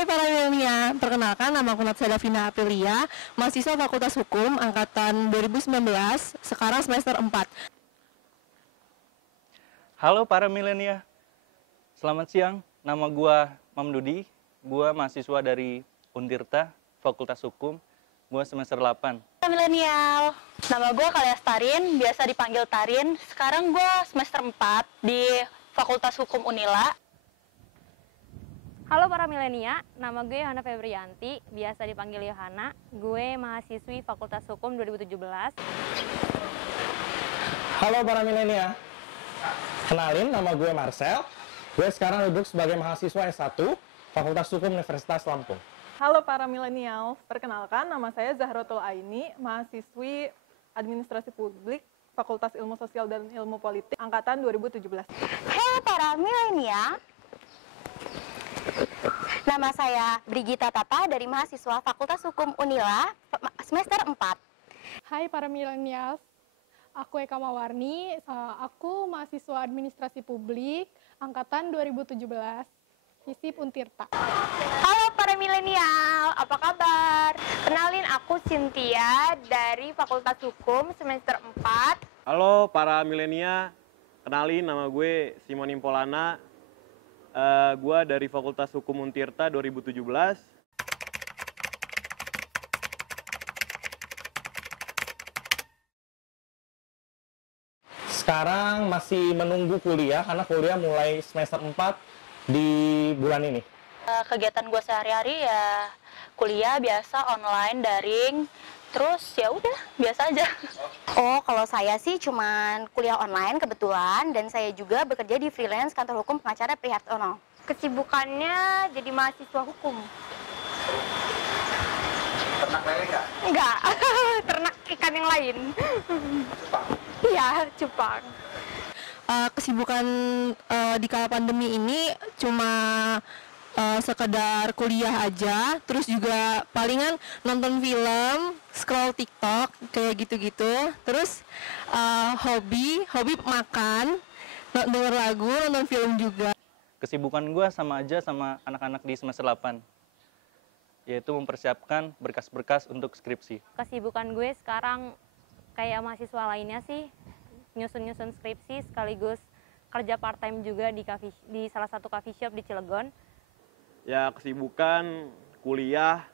Hai para milenial, perkenalkan nama aku Natsada Vina Aprilia, mahasiswa Fakultas Hukum angkatan 2019, sekarang semester 4. Halo para milenial, selamat siang. Nama gua Mamdudi, gua mahasiswa dari Untirta, Fakultas Hukum, gua semester 8. Milenial, nama gue Kalias Tarin, biasa dipanggil Tarin. Sekarang gue semester 4 di Fakultas Hukum Unila. Halo para milenia, nama gue Yohana Febrianti, biasa dipanggil Yohana. Gue mahasiswi Fakultas Hukum 2017. Halo para milenia, kenalin nama gue Marcel. Gue sekarang duduk sebagai mahasiswa S1 Fakultas Hukum Universitas Lampung. Halo para milenial, perkenalkan nama saya Zahrotul Aini, mahasiswi Administrasi Publik Fakultas Ilmu Sosial dan Ilmu Politik angkatan 2017. Halo para milenial, nama saya Brigita Tata dari mahasiswa Fakultas Hukum Unila semester 4. Hai para milenial, aku Eka Mawarni, aku mahasiswa Administrasi Publik angkatan 2017. FISIP Untirta. Halo para milenial, apa kabar? Kenalin aku Cynthia dari Fakultas Hukum semester 4. Halo para milenia, kenalin nama gue Simon Impolana. Gue dari Fakultas Hukum Untirta 2017. Sekarang masih menunggu kuliah, karena kuliah mulai semester 4 di bulan ini. Kegiatan gue sehari-hari ya kuliah biasa online, daring, terus ya udah biasa aja. Oh, kalau saya sih cuman kuliah online kebetulan, dan saya juga bekerja di freelance kantor hukum pengacara Prihartono. Kesibukannya jadi mahasiswa hukum. Ternak lele nggak? Enggak, ternak ikan yang lain. Cupang? Iya, cupang. Kesibukan di kala pandemi ini cuma sekedar kuliah aja, terus juga palingan nonton film, scroll TikTok kayak gitu-gitu. Terus hobi makan, denger lagu, nonton film juga. Kesibukan gua sama aja sama anak-anak di semester 8, yaitu mempersiapkan berkas-berkas untuk skripsi. Kesibukan gue sekarang kayak mahasiswa lainnya sih, nyusun-nyusun skripsi sekaligus kerja part-time juga di salah satu coffee shop di Cilegon. Ya kesibukan kuliah,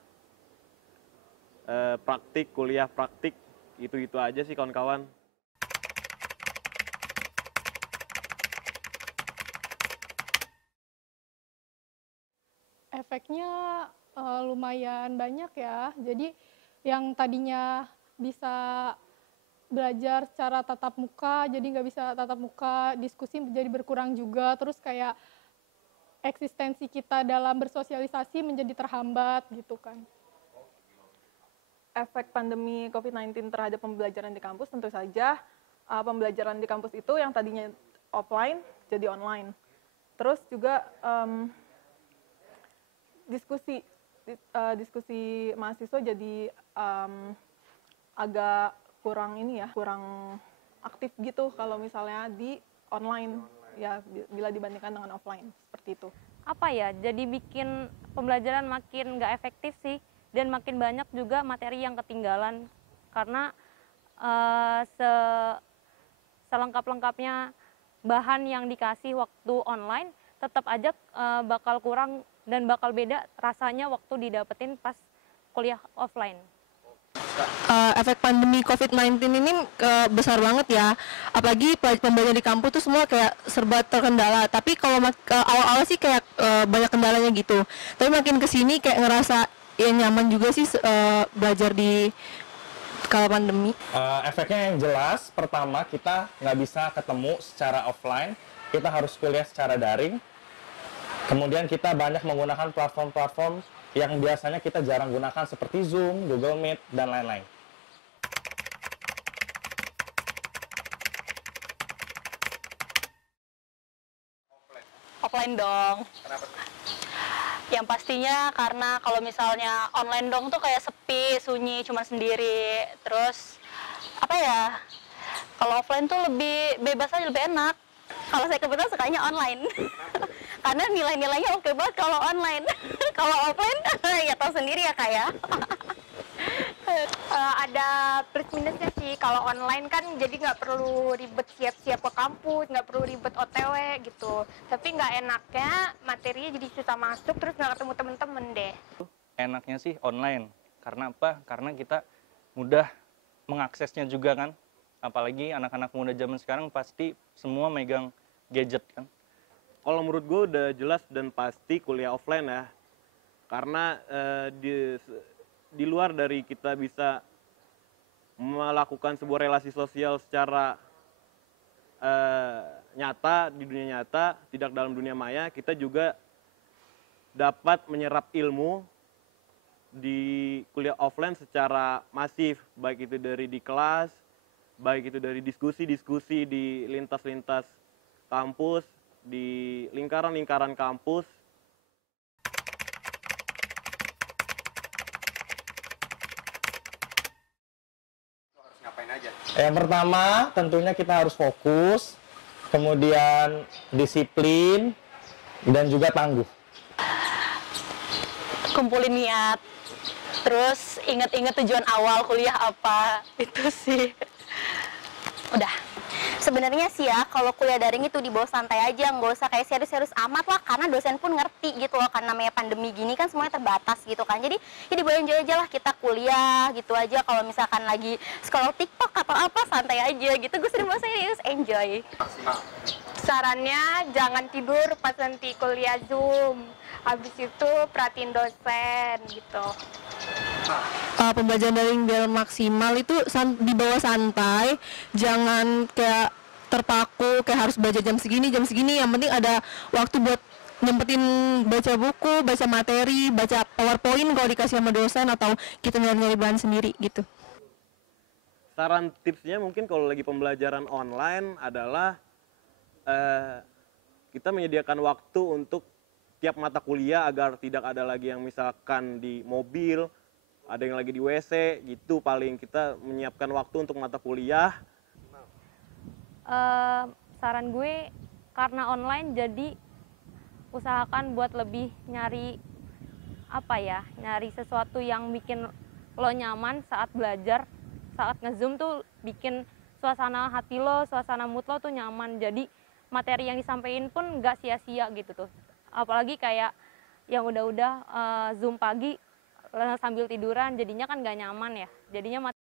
praktik, kuliah praktik, itu aja sih kawan-kawan. Efeknya lumayan banyak ya. Jadi yang tadinya bisa belajar secara tatap muka, jadi nggak bisa tatap muka, diskusi jadi berkurang juga, terus kayak eksistensi kita dalam bersosialisasi menjadi terhambat gitu kan. Efek pandemi COVID-19 terhadap pembelajaran di kampus tentu saja pembelajaran di kampus itu yang tadinya offline jadi online. Terus juga diskusi mahasiswa jadi agak kurang aktif gitu kalau misalnya di online ya, bila dibandingkan dengan offline seperti itu. Apa ya, jadi bikin pembelajaran makin nggak efektif sih, dan makin banyak juga materi yang ketinggalan karena selengkap-lengkapnya bahan yang dikasih waktu online tetap aja bakal kurang dan bakal beda rasanya waktu didapetin pas kuliah offline. Efek pandemi COVID-19 ini besar banget ya, apalagi pembelajaran di kampus tuh semua kayak serba terkendala. Tapi kalau awal-awal sih kayak banyak kendalanya gitu, tapi makin kesini kayak ngerasa ya nyaman juga sih belajar di kala pandemi. Efeknya yang jelas, pertama kita nggak bisa ketemu secara offline, kita harus kuliah secara daring. Kemudian kita banyak menggunakan platform-platform yang biasanya kita jarang gunakan seperti Zoom, Google Meet, dan lain-lain. Offline dong. Kenapa tuh? Yang pastinya karena kalau misalnya online dong tuh kayak sepi, sunyi, cuma sendiri. Terus apa ya? Kalau offline tuh lebih bebas aja, lebih enak. Kalau saya kebetulan sukanya online. karena nilai-nilainya oke banget kalau online. Kalau offline ya tahu sendiri ya Kak ya. Ada plus minusnya sih. Kalau online kan jadi nggak perlu ribet siap-siap ke kampus, nggak perlu ribet OTW gitu. Tapi nggak enaknya materinya jadi susah masuk, terus nggak ketemu temen-temen deh. Enaknya sih online. Karena apa? Karena kita mudah mengaksesnya juga kan. Apalagi anak-anak muda zaman sekarang pasti semua megang gadget kan. Kalau menurut gue udah jelas dan pasti kuliah offline ya. Karena di luar dari kita bisa melakukan sebuah relasi sosial secara nyata, di dunia nyata, tidak dalam dunia maya, kita juga dapat menyerap ilmu di kuliah offline secara masif, baik itu dari di kelas, baik itu dari diskusi-diskusi di lintas-lintas kampus, di lingkaran-lingkaran kampus. Harus ngapain aja? Yang pertama, tentunya kita harus fokus, kemudian disiplin, dan juga tangguh. Kumpulin niat, terus inget-inget tujuan awal kuliah apa, itu sih. Udah. Sebenarnya sih ya, kalau kuliah daring itu dibawa santai aja, nggak usah kayak serius-serius amat lah, karena dosen pun ngerti gitu loh, karena namanya pandemi gini kan semuanya terbatas gitu kan. Jadi ya dibawa enjoy aja lah, kita kuliah gitu aja. Kalau misalkan lagi scroll TikTok atau apa, santai aja gitu. Gue sering bawa serius, enjoy. Maksimal. Sarannya jangan tidur pas nanti kuliah Zoom. Habis itu perhatiin dosen gitu. Pembelajaran daring biar maksimal itu dibawa santai, jangan kayak terpaku kayak harus belajar jam segini. Yang penting ada waktu buat nyempetin baca buku, baca materi, baca PowerPoint kalau dikasih sama dosen, atau kita nyari bahan sendiri gitu. Saran tipsnya mungkin kalau lagi pembelajaran online adalah kita menyediakan waktu untuk tiap mata kuliah agar tidak ada lagi yang misalkan di mobil, ada yang lagi di WC gitu. Paling kita menyiapkan waktu untuk mata kuliah. Saran gue karena online jadi usahakan buat lebih nyari nyari sesuatu yang bikin lo nyaman saat belajar. Saat nge-zoom tuh bikin suasana hati lo, suasana mood lo tuh nyaman. Jadi materi yang disampaikan pun nggak sia-sia gitu tuh. Apalagi kayak yang udah zoom pagi sambil tiduran, jadinya kan nggak nyaman ya. Jadinya